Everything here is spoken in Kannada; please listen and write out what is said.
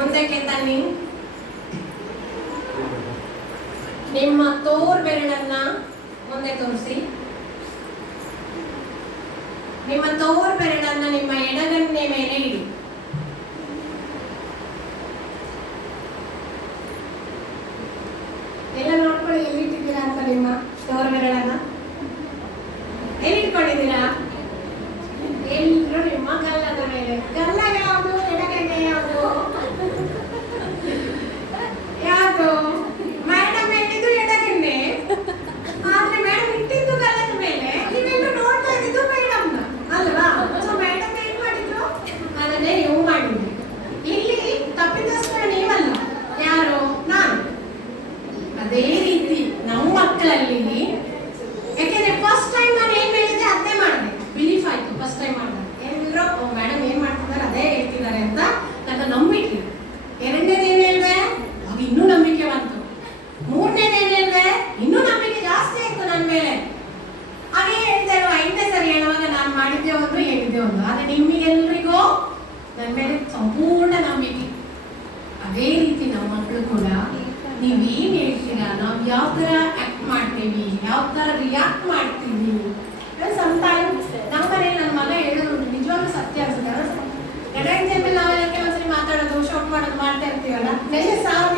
ಮುಂದಕ್ಕೆ ತನ್ನಿ. ನಿಮ್ಮ ತೋರ್ ಬೆರಳನ್ನ ಮುಂದೆ ತೋರಿಸಿ. ನಿಮ್ಮ ತೋರ್ ಬೆರಳನ್ನ ನಿಮ್ಮ ಎಡಗಣ್ಣೆ ಮೇಲೆ ಇಡಿ. ಎಲ್ಲ ನೋಡ್ಕೊಳ್ಳಿ ಎಲ್ಲಿಟ್ಟಿದ್ದೀರಾ ಅಂತ. ನಿಮ್ಮ ತೋರ್ ಬೆರಳನ್ನ ಎಲ್ಲಿಟ್ಕೊಂಡಿದ್ದೀರಾ? ಎಲ್ಲರೂ ನಿಮ್ಮ ಗಲ್ಲದ ಮೇಲೆ. ಗಲ್ಲ ಯಾವುದು? ಎಡಗಣ್ಣೆ ಯಾವುದು? ಯಾವುದು? ಮೇಡಮ್ ಹೇಳಿದ್ದು ಎಡಗಣ್ಣೆ, ಆದ್ರೆ ಮೇಡಮ್ ಇಟ್ಟಿದ್ದು ಗಲ್ಲದ ಮೇಲೆ. ನೀವೆಲ್ಲರೂ ನೋಡ್ತಾ ಇದ್ದಿದ್ದು ಮೇಡಮ್ನ ಅಲ್ವಾ? ಸೊ ಮೇಡಮ್ ಏನ್ ಮಾಡಿದ್ರು ಅದನ್ನೇ ನೀವು ಮಾಡಿದ್ರಿ. ಇಲ್ಲಿ ತಪ್ಪಿದಸ್ತರ ನೀವಲ್ಲ, ಯಾರು? ನಾನು. ಅದೇ ರೀತಿ ನಮ್ಮ ಮಕ್ಕಳಲ್ಲಿ, ಯಾಕೆಂದ್ರೆ ಫಸ್ಟ್ ಟೈಮ್ ನಾನು ಏನ್ ಹೇಳಿದೆ ಅದನ್ನೇ ಮಾಡಿದೆ. ಬಿಲೀಫ್ ಆಯ್ತು ಫಸ್ಟ್ ಟೈಮ್ ಮಾಡಿದೆ. ಎಲ್ಲರೂ ಮೇಡಮ್ ಏನ್ ಮಾಡ್ತಿದ್ದಾರೆ ಅದೇ ಹೇಳ್ತಿದ್ದಾರೆ ಅಂತ ನನ್ನ ನಂಬಿಕೆ. ಎರಡನೇದು ಏನ್ ಹೇಳಿದೆ, ಅವಾಗ ಇನ್ನೂ ನಂಬಿಕೆ ಬಂತು. ಮೂರನೇದು ಏನ್ ಹೇಳಿದೆ, ಇನ್ನೂ ನಂಬಿಕೆ ಜಾಸ್ತಿ ಆಯ್ತು ನನ್ನ ಮೇಲೆ. ಹಾಗೆ ಹೇಳ್ತಾ ಇರುವ ಐದನೇ ಸರಿ ಹೇಳುವಾಗ ನಾನು ಮಾಡಿದ್ದೆ ಒಂದು ಹೇಳಿದ್ದೆ ಒಂದು. ಆದ್ರೆ ನಿಮಗೆಲ್ರಿಗೂ ನನ್ನ ಮೇಲೆ ಸಂಪೂರ್ಣ ನಂಬಿಕೆ. ಅದೇ ರೀತಿ ನಮ್ಮ ಮಕ್ಕಳು ಕೂಡ ನೀವೇನ್ ಹೇಳ್ತೀರಾ, ನಾವು ಯಾವ ತರ ಆಕ್ಟ್ ಮಾಡ್ತೀವಿ, ಯಾವ ತರ ರಿಯಾಕ್ಟ್ ಮಾಡ್ತೀವಿ. ಸಮಟೈಮ್ಸ್ ನಮ್ಮ ಮನೇಲಿ ನನ್ನ ಮಗ ಹೇಳೋದು ನಿಜವಾಗ್ಲೂ ಸತ್ಯ ಅನ್ಸುತ್ತೆ. ನಾವೆಲ್ಲ ಕೆಲವೊಂದ್ಸರಿ ಮಾತಾಡೋದು, ಶೌಟ್ ಮಾಡೋದು ಮಾಡ್ತಾ ಇರ್ತೀವಲ್ಲ. ನೆನ್ನೆ ಸಾವು